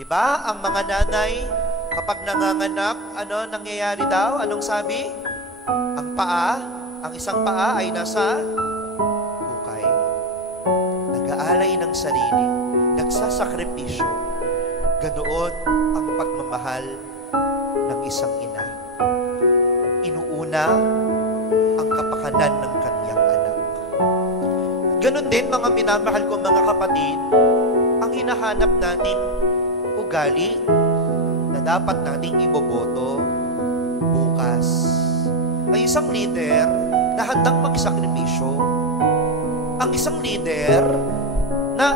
Di ba? Ang mga nanay, kapag nanganganak, ano nangyayari daw? Anong sabi? Ang paa, ang isang paa ay nasa hukay. Nag-aalay ng sarili, nagsasakripisyo. Ganoon ang pagmamahal ng isang ina. Inuuna ang kapakanan ng kanyang anak. Ganon din, mga minamahal ko mga kapatid, ang hinahanap nating ugali na dapat nating iboboto bukas ay isang leader na handang magsakripisyo. Ang isang leader na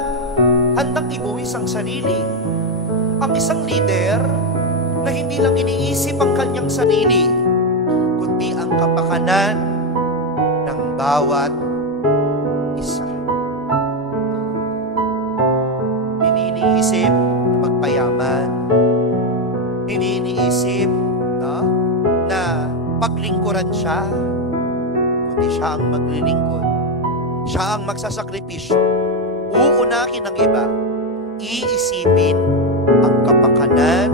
handang ibuwis ang sarili. Ang isang leader na hindi lang iniisip ang kanyang sarili, kundi ang kapakanan ng bawat isa. Hindi iniisip na magpayaman. Hindi iniisip na paglingkuran siya, kundi siya ang maglilingkod. Siya ang magsasakripisyo. Uunahin ng iba. Iisipin ang kapakanan